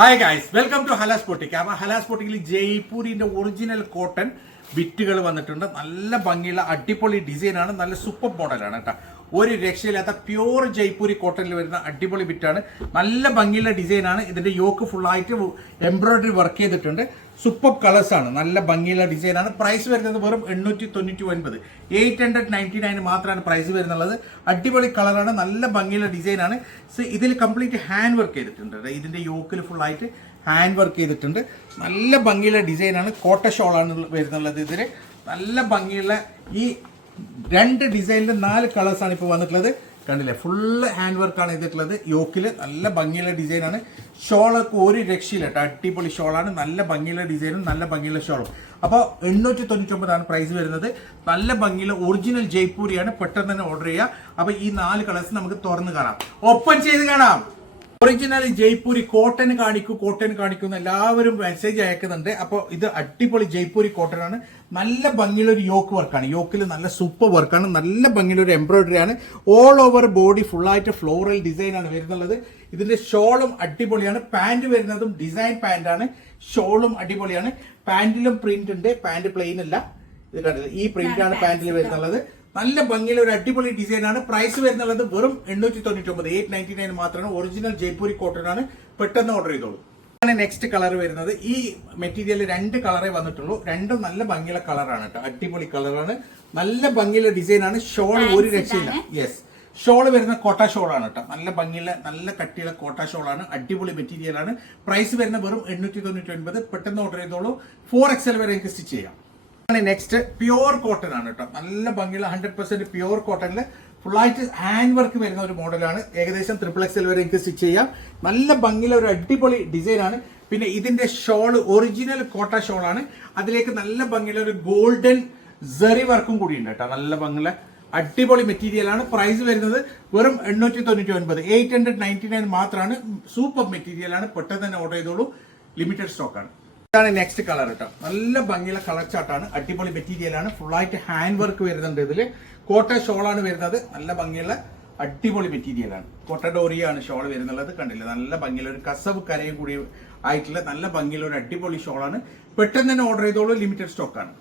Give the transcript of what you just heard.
Hi guys, welcome to Halas boutique. അപ്പോൾ Halas ബൊട്ടിക്കിൽ ജയ്പൂരിന്റെ original cotton ബിറ്റുകൾ വന്നിട്ടുണ്ട്. നല്ല ഭംഗിയുള്ള അടിപൊളി ഡിസൈനാണ്, നല്ല സൂപ്പർ മോഡലാണ് കേട്ടോ. ഒരു രക്ഷയില്ലാത്ത പ്യൂർ ജയ്പൂരി കോട്ടണിൽ വരുന്ന അടിപൊളി ബിറ്റാണ്. നല്ല ഭംഗിയുള്ള ഡിസൈനാണ്. ഇതിന്റെ യോക്ക് ഫുള്ളായിട്ട് എംബ്രോയിഡറി വർക്ക് ചെയ്തിട്ടുണ്ട്. സൂപ്പർ കളേഴ്സ് ആണ്, നല്ല ഭംഗിയുള്ള ഡിസൈനാണ്. പ്രൈസ് വരുന്നത് വെറും 899, 899 മാത്രമാണ് പ്രൈസ് വരുന്നുള്ളത്. അടിപൊളി കളറാണ്, നല്ല ഭംഗിയുള്ള ഡിസൈനാണ്. ഇതിൽ കംപ്ലീറ്റ് ഹാൻഡ് വർക്ക് ചെയ്തിട്ടുണ്ട്. ഇതിന്റെ യോക്കിൽ ഫുള്ളായിട്ട് ഹാൻഡ് വർക്ക് ചെയ്തിട്ടുണ്ട്. നല്ല ഭംഗിയുള്ള ഡിസൈനാണ്. കോട്ട ഷോളാണ് വരുന്നുള്ളത്. ഇതിൽ നല്ല ഭംഗിയുള്ള ഈ രണ്ട് ഡിസൈനിൽ 4 കളേഴ്സാണ് ഇപ്പോൾ വന്നിട്ടുള്ളത്. കണ്ടില്ലേ, ഫുള്ള് ഹാൻഡ് വർക്കാണ് ചെയ്തിട്ടുള്ളത്. യോക്കിൽ നല്ല ഭംഗിയുള്ള ഡിസൈനാണ്. ഷോളൊക്കെ ഒരു രക്ഷയില്ല കേട്ടോ, അടിപൊളി ഷോളാണ്. നല്ല ഭംഗിയുള്ള ഡിസൈനും നല്ല ഭംഗിയുള്ള ഷോളും. അപ്പോൾ 899 പ്രൈസ് വരുന്നത്. നല്ല ഭംഗിയുള്ള ഒറിജിനൽ ജയ്പൂരിയാണ്. പെട്ടെന്ന് തന്നെ ഓർഡർ ചെയ്യുക. അപ്പോൾ ഈ 4 കളേഴ്സ് നമുക്ക് തുറന്ന് കാണാം, ഓപ്പൺ ചെയ്ത് കാണാം. ഒറിജിനൽ ജയ്പൂരി കോട്ടൺ കാണിക്കുന്ന എല്ലാവരും മെസ്സേജ് അയക്കുന്നുണ്ട്. അപ്പോൾ ഇത് അടിപൊളി ജയ്പൂരി കോട്ടൺ ആണ്. നല്ല ഭംഗിയുള്ള ഒരു യോക്ക് വർക്കാണ്. യോക്കിൽ നല്ല സൂപ്പർ വർക്കാണ്. നല്ല ഭംഗിയുള്ള ഒരു എംബ്രോയിഡറി ആണ്. ഓൾ ഓവർ ബോഡി ഫുള്ളായിട്ട് ഫ്ലോറൽ ഡിസൈൻ ആണ് വരുന്നുള്ളത്. ഇതിന്റെ ഷോളും അടിപൊളിയാണ്. പാന്റ് വരുന്നതും ഡിസൈൻ പാന്റ് ആണ്. ഷോളും അടിപൊളിയാണ്. പാന്റിലും പ്രിന്റ് ഉണ്ട്, പാന്റ് പ്ലെയിൻ അല്ല. ഇത് കണ്ടില്ല, ഈ പ്രിന്റ് ആണ് പാന്റിൽ വരുന്നുള്ളത്. നല്ല ഭംഗിയുള്ള ഒരു അടിപൊളി ഡിസൈനാണ്. പ്രൈസ് വരുന്നുള്ളത് വെറും 899, 899 മാത്രമാണ്. ഒറിജിനൽ ജയ്പൂരി കോട്ടൺ ആണ്. പെട്ടെന്ന് ഓർഡർ ചെയ്തോളൂ. നെക്സ്റ്റ് കളർ വരുന്നത്, ഈ മെറ്റീരിയൽ 2 കളറേ വന്നിട്ടുള്ളൂ. രണ്ടും നല്ല ഭംഗിയുള്ള കളറാണ് കേട്ടോ, അടിപൊളി കളറാണ്. നല്ല ഭംഗിയുള്ള ഡിസൈനാണ്. ഷോൾ ഒരു രക്ഷയില്ല. യെസ്, ഷോള് വരുന്ന കോട്ട ഷോളാണ് കേട്ടോ. നല്ല ഭംഗിയുള്ള നല്ല കട്ടിയുള്ള കോട്ട ഷോളാണ്. അടിപൊളി മെറ്റീരിയൽ ആണ്. പ്രൈസ് വരുന്ന വെറും 899. പെട്ടെന്ന് ഓർഡർ ചെയ്തോളൂ. 4XL വരെ എനിക്ക് സ്റ്റിച്ച് ചെയ്യാം. നെക്സ്റ്റ് പ്യുവർ കോട്ടൺ ആണ് കേട്ടോ. നല്ല ഭംഗിയുള്ള 100% പ്യുവർ കോട്ടണില് ഫുള്ളായിട്ട് ഹാൻഡ് വർക്ക് വരുന്ന ഒരു മോഡലാണ്. ഏകദേശം XXL വരെ എനിക്ക് സ്റ്റിച്ച് ചെയ്യാം. നല്ല ഭംഗിയുള്ള ഒരു അടിപൊളി ഡിസൈനാണ്. പിന്നെ ഇതിന്റെ ഷോള് ഒറിജിനൽ കോട്ട ഷോളാണ്. അതിലേക്ക് നല്ല ഭംഗിയുള്ള ഒരു ഗോൾഡൻ സെറി വർക്കും കൂടി ഉണ്ട് കേട്ടോ. നല്ല ഭംഗിയുള്ള അടിപൊളി മെറ്റീരിയൽ ആണ്. പ്രൈസ് വരുന്നത് വെറും 899, 899 മാത്രമാണ്. സൂപ്പർ മെറ്റീരിയൽ ആണ്. പെട്ടെന്ന് തന്നെ ഓർഡർ ചെയ്തോളൂ, ലിമിറ്റഡ് സ്റ്റോക്ക് ആണ്. ഇതാണ് നെക്സ്റ്റ് കളർ കേട്ടോ. നല്ല ഭംഗിയുള്ള കളർ ചാർട്ടാണ്. അടിപൊളി മെറ്റീരിയൽ ആണ്. ഫുള്ളായിട്ട് ഹാൻഡ് വർക്ക് വരുന്നുണ്ട്. ഇതില് കോട്ട ഷോളാണ് വരുന്നത്. നല്ല ഭംഗിയുള്ള അടിപൊളി മെറ്റീരിയൽ ആണ്. കോട്ട ഡോറിയാണ് ഷോൾ വരുന്നുള്ളത്. കണ്ടില്ല, നല്ല ഭംഗിയുള്ള ഒരു കസവ് കരയും കൂടി ആയിട്ടുള്ള നല്ല ഭംഗിയുള്ള ഒരു അടിപൊളി ഷോളാണ്. പെട്ടെന്ന് തന്നെ ഓർഡർ ചെയ്തോളൂ, ലിമിറ്റഡ് സ്റ്റോക്ക് ആണ്.